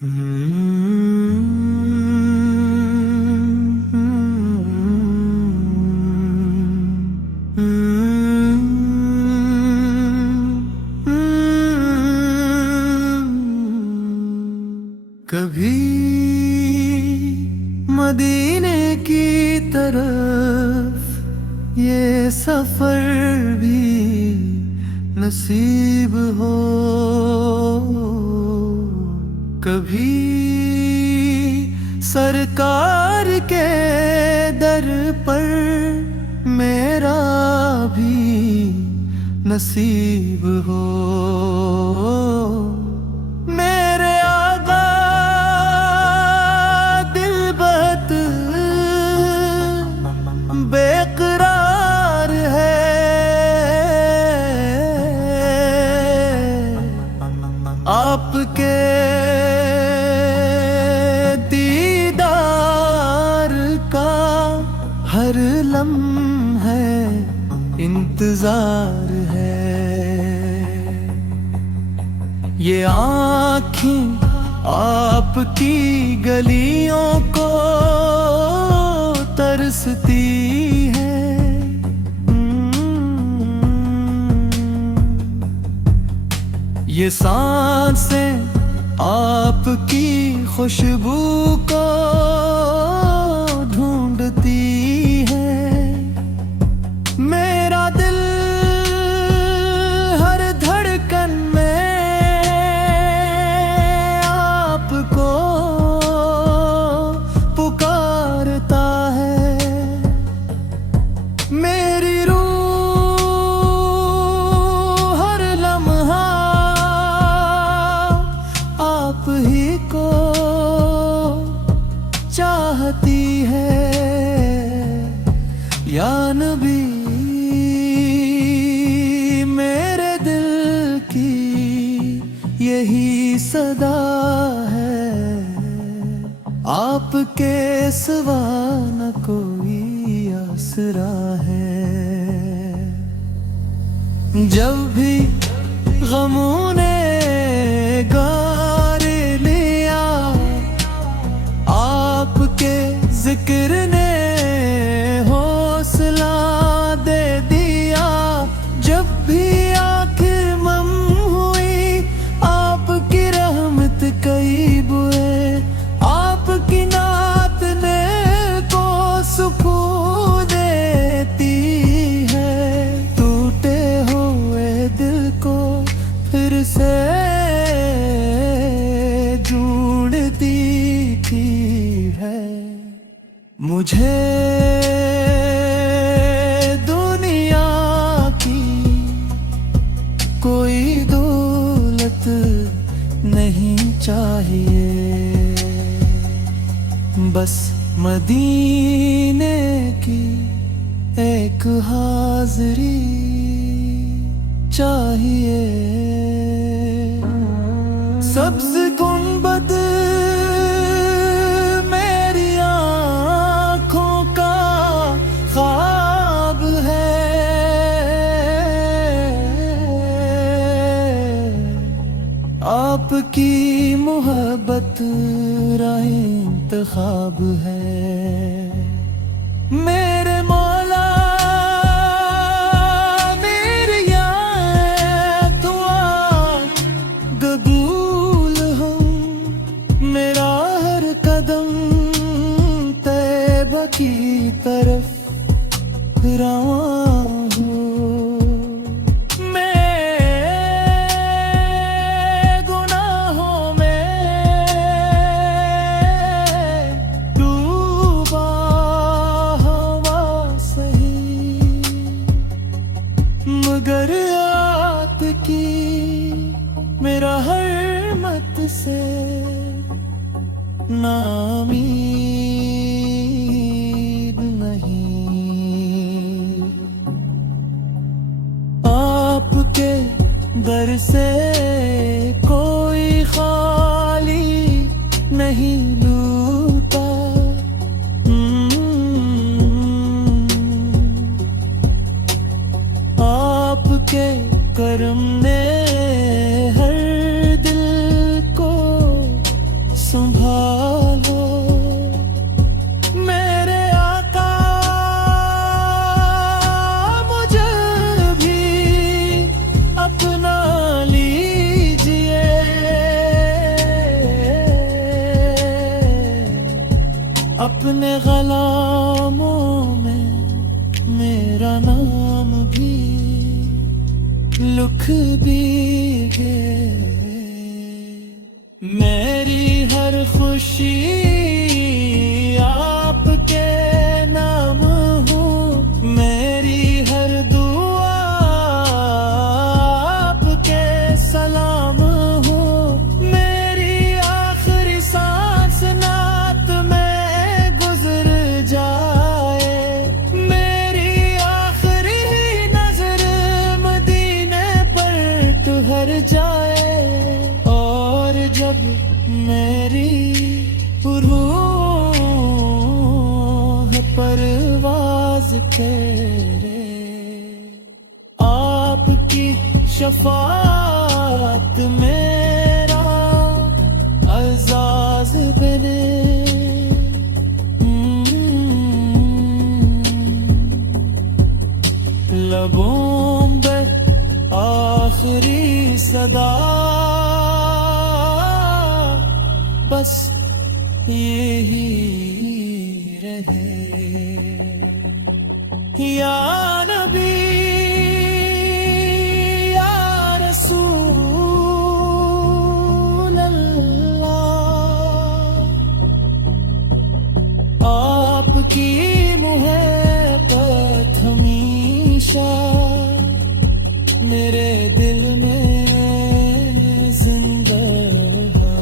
कभी मदीने की तरफ ये सफर भी नसीब हो, कभी सरकार के दर पर मेरा भी नसीब हो। मेरे आगा दिल बहुत बेकरार है, आपके दीदार का हर लम्हे इंतजार है। ये आँखें आपकी गलियों को तरसती हैं, ये सांसें आपकी खुशबू को ढूंढती हैं। मेरा दिल हर धड़कन में आपको पुकारता है। मेरी रूह हर लम्हा आप ही को चाहती है। या नबी मेरे दिल की यही सदा है, आपके सिवा न कोई आसरा है। जब भी गमों ने गार लिया, आपके जिक्र ने हौसला दे दिया। जब भी आखिर मम हुई, आपकी रहमत कई बुए, आपकी नात ने को सुकून देती है। टूटे हुए दिल को फिर से जोड़ती है। मुझे दुनिया की कोई दौलत नहीं चाहिए, बस मदीने की एक हाज़री चाहिए। सबसे गुंबद मेरी आँखों का ख्वाब है, आपकी मोहब्बत राह इंतखाब है। मेरे मौला मेरी ये दुआ कबूल हो, मेरा हर कदम तैबा की तरफ रवां हो। मगर आपकी मेरा हर मत से नाउम्मीद नहीं। आपके दर से कोई खाली नहीं लूटा, आपके करम ने हर दिल को दुख भीगे। मेरी हर खुशी आपके नाम हो, मेरी हर दुआ आपके सलाम हो, मेरी आखिरी सांस नात में गुजर जाए, मेरी आखिरी नजर मदीने पर ठहर जाए। और जब मेरी रूह परवाज करे, आपकी शफात मेरा अज़ाज़ बने। लबों पे आखिरी सदा बस यही रहे, या नबी या रसूल अल्लाह। आपकी मोहब्बत हमेशा मेरे दिल में जिंदा है।